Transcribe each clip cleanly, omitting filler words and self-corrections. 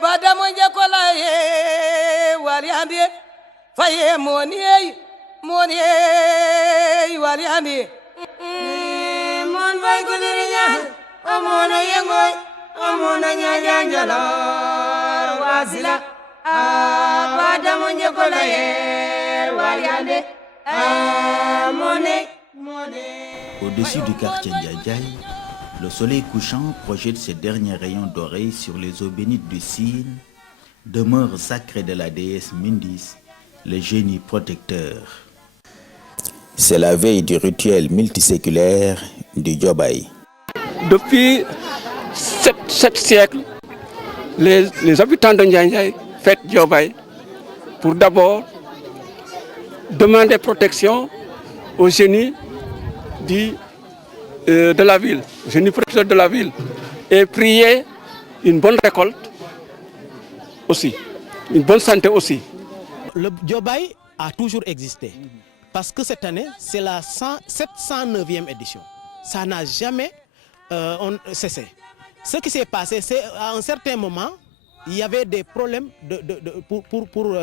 badamonje kola waliandi faye moni waliandi mon fay gudirinya amono yengoy amono nyajanjala wasila badamonje kola waliandi Au-dessus du quartier Ndiadjaï, le soleil couchant projette ses derniers rayons dorés sur les eaux bénites du Sine, demeure sacrée de la déesse Mindis, le génie protecteur. C'est la veille du rituel multiséculaire du Diobaye. Depuis 7 siècles, les habitants de Ndiadjaï fêtent Diobaye pour d'abord demander protection au génie de la ville, génie protecteur de la ville, et prier une bonne récolte aussi, une bonne santé aussi. Le Diobaye a toujours existé, parce que cette année, c'est la 709e édition. Ça n'a jamais cessé. Ce qui s'est passé, c'est à un certain moment, il y avait des problèmes pour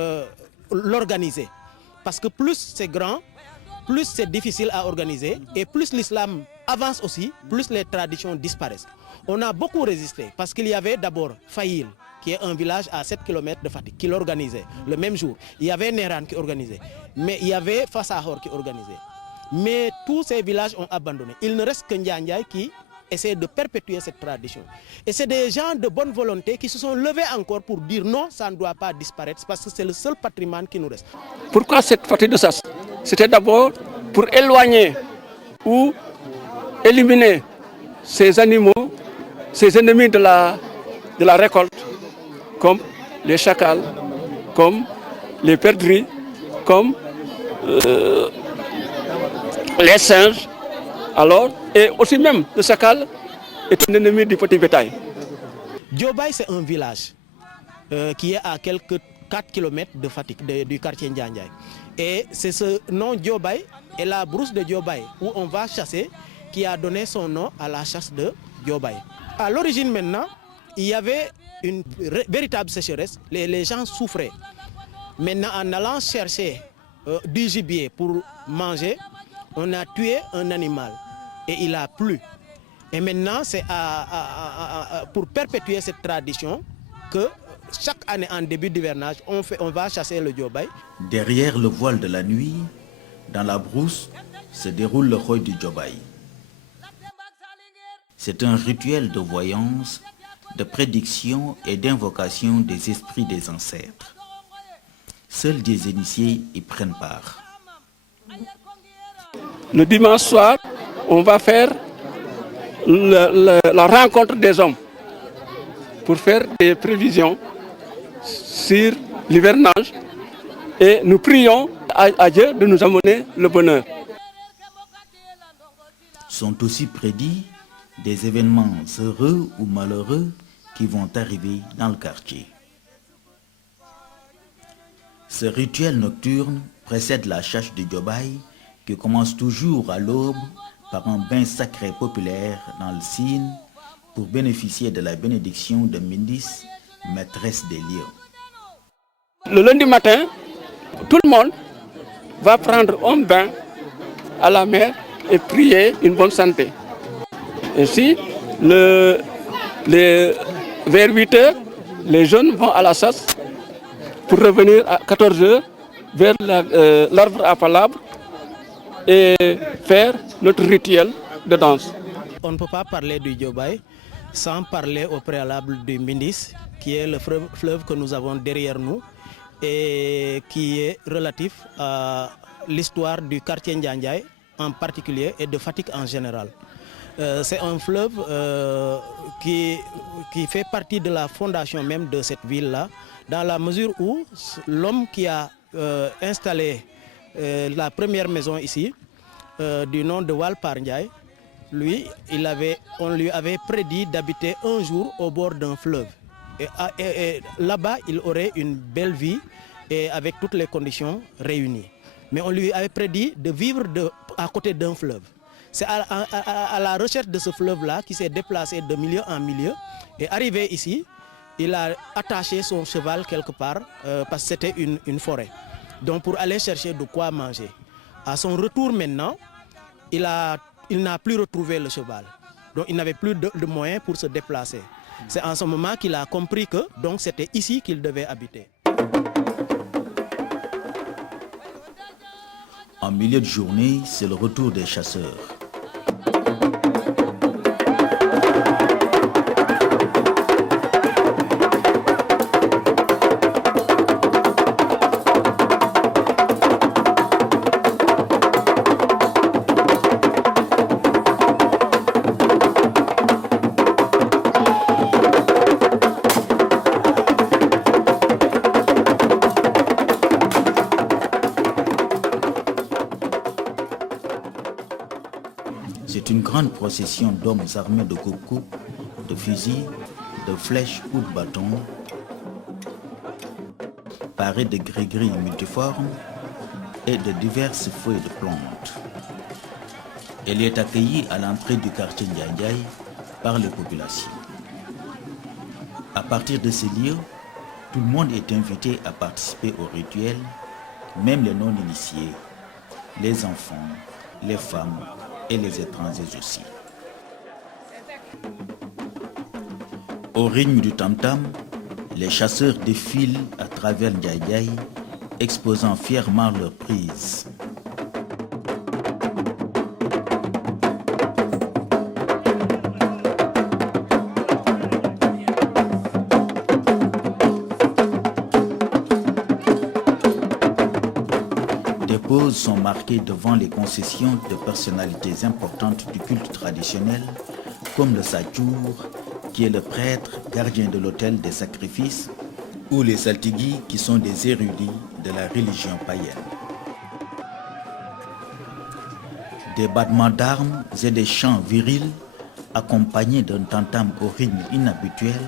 l'organiser. Parce que plus c'est grand, plus c'est difficile à organiser et plus l'islam avance aussi, plus les traditions disparaissent. On a beaucoup résisté parce qu'il y avait d'abord Faïl, qui est un village à 7 km de Fatick, qui l'organisait le même jour. Il y avait Néran qui organisait, mais il y avait Fassahor qui organisait. Mais tous ces villages ont abandonné. Il ne reste que Ndiadjaï qui essaie de perpétuer cette tradition. Et c'est des gens de bonne volonté qui se sont levés encore pour dire non, ça ne doit pas disparaître parce que c'est le seul patrimoine qui nous reste. Pourquoi cette fête de Sas? C'était d'abord pour éloigner ou éliminer ces animaux, ces ennemis de la récolte, comme les chacals, comme les perdrix, comme les singes. Alors, et aussi même, le chacal est un ennemi du petit bétail. Diobaye, c'est un village qui est à quelques 4 km de Fatick, du quartier Ndiadjaï. Et c'est ce nom Diobaye et la brousse de Diobaye où on va chasser qui a donné son nom à la chasse de Diobaye. À l'origine maintenant, il y avait une véritable sécheresse, les gens souffraient. Maintenant, en allant chercher du gibier pour manger, on a tué un animal et il a plu. Et maintenant, c'est pour perpétuer cette tradition que chaque année en début d'hivernage, on va chasser le Diobaye. Derrière le voile de la nuit, dans la brousse, se déroule le Khoy du Diobaye. C'est un rituel de voyance, de prédiction et d'invocation des esprits des ancêtres. Seuls des initiés y prennent part. Le dimanche soir, on va faire la rencontre des hommes pour faire des prévisions sur l'hivernage et nous prions à Dieu de nous amener le bonheur. Sont aussi prédits des événements heureux ou malheureux qui vont arriver dans le quartier. Ce rituel nocturne précède la chasse du Diobaye qui commence toujours à l'aube par un bain sacré populaire dans le Sine pour bénéficier de la bénédiction de Mindis, maîtresse des lieux. Le lundi matin, tout le monde va prendre un bain à la mer et prier une bonne santé. Ainsi, vers 8 heures, les jeunes vont à la chasse pour revenir à 14 heures vers l'arbre à palabre et faire notre rituel de danse. On ne peut pas parler du Diobaye sans parler au préalable du Mindis, qui est le fleuve que nous avons derrière nous et qui est relatif à l'histoire du quartier Ndiadjaï en particulier et de Fatick en général. C'est un fleuve qui fait partie de la fondation même de cette ville-là, dans la mesure où l'homme qui a installé la première maison ici, du nom de Walpar Ndiaye, lui, on lui avait prédit d'habiter un jour au bord d'un fleuve. Et là-bas, il aurait une belle vie et avec toutes les conditions réunies. Mais on lui avait prédit de vivre à côté d'un fleuve. C'est à la recherche de ce fleuve-là qui s'est déplacé de milieu en milieu et arrivé ici. il a attaché son cheval quelque part parce que c'était une forêt. Donc pour aller chercher de quoi manger. À son retour maintenant, il n'a plus retrouvé le cheval. Donc il n'avait plus de moyens pour se déplacer. C'est en ce moment qu'il a compris que donc c'était ici qu'il devait habiter. En milieu de journée, c'est le retour des chasseurs. C'est une grande procession d'hommes armés de coupe-coupe, de fusils, de flèches ou de bâtons, parés de gris-gris multiformes et de diverses feuilles de plantes. Elle est accueillie à l'entrée du quartier Ndiaye par les populations. À partir de ces lieux, tout le monde est invité à participer au rituel, même les non-initiés, les enfants, les femmes et les étrangers aussi. Au rythme du tam-tam, les chasseurs défilent à travers Ndiaye, exposant fièrement leur prise. Des pauses sont marquées devant les concessions de personnalités importantes du culte traditionnel, comme le Satchour, qui est le prêtre gardien de l'autel des sacrifices, ou les Saltigui, qui sont des érudits de la religion païenne. Des battements d'armes et des chants virils, accompagnés d'un tam-tam au rythme inhabituel,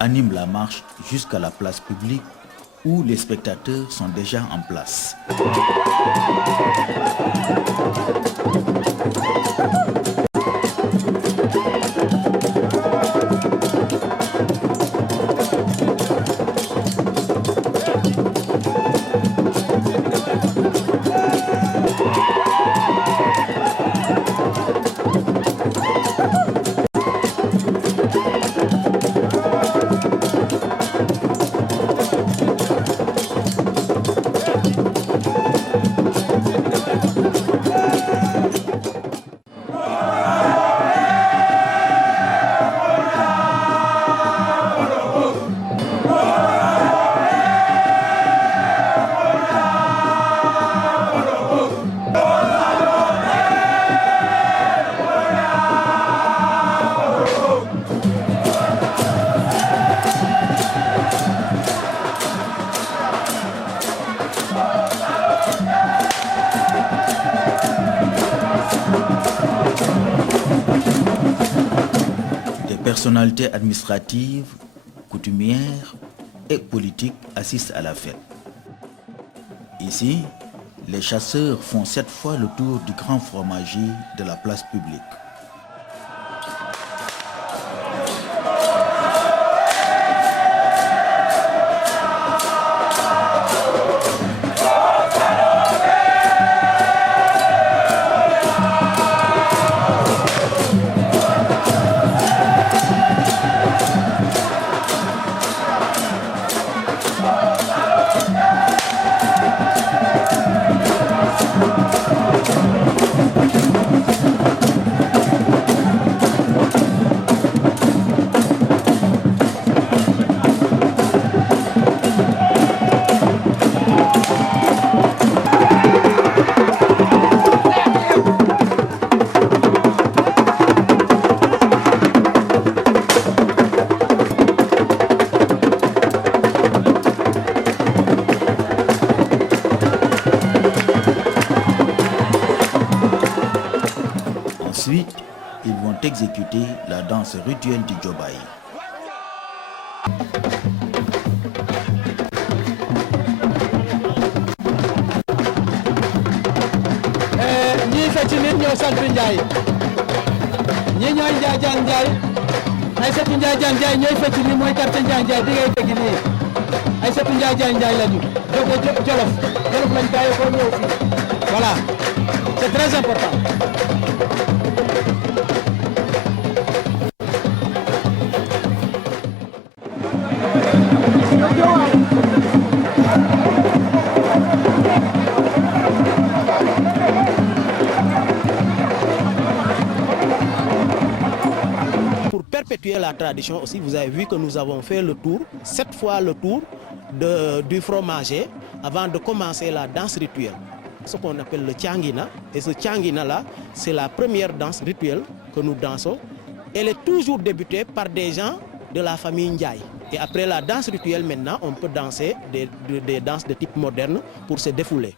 animent la marche jusqu'à la place publique, où les spectateurs sont déjà en place. Personnalités administratives, coutumières et politiques assistent à la fête. Ici, les chasseurs font cette fois le tour du grand fromager de la place publique. Ensuite, ils vont exécuter la danse rituelle du Djobaï. ñii fecc nit ñoo sant Ndiaye ñi ñooy Njaajaan Ndiaye Aïssatou Ndiaye Diagne Ndiaye ñooy fecc li mooy quartier Ndiaye Ndiaye di ngay dégg nii Aïssatou Ndiaye Diagne Ndiaye lañu jóge Jolof lañ bàyyi ko ñëw fii voilà c'est très important. Pour perpétuer la tradition aussi, vous avez vu que nous avons fait le tour, 7 fois le tour du fromager avant de commencer la danse rituelle. Ce qu'on appelle le Tiangina. Et ce Tiangina-là, c'est la première danse rituelle que nous dansons. Elle est toujours débutée par des gens de la famille Ndiaye. Et après la danse rituelle, maintenant, on peut danser des danses de type moderne pour se défouler.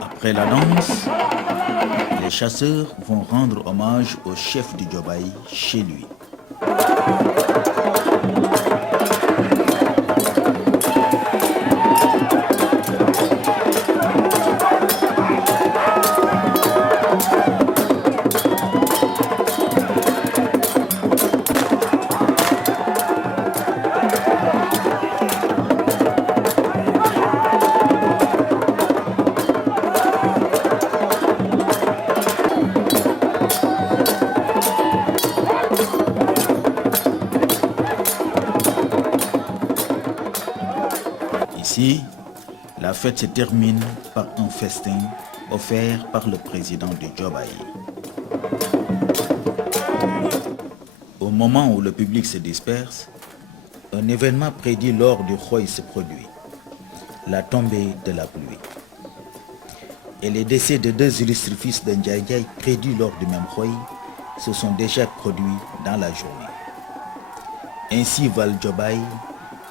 Après la danse, les chasseurs vont rendre hommage au chef du Diobaye chez lui. Ici, la fête se termine par un festin offert par le président du Diobaye. Au moment où le public se disperse, un événement prédit lors du Khoy se produit, la tombée de la pluie. Et les décès de 2 illustres fils de Ndiaye Ndiaye prédits lors du même Khoy se sont déjà produits dans la journée. Ainsi va le Diobaye,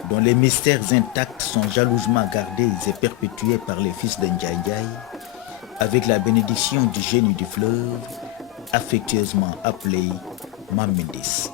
dont les mystères intacts sont jalousement gardés et perpétués par les fils de Ndiaye Ndiaye, avec la bénédiction du génie du fleuve, affectueusement appelé Mamindis.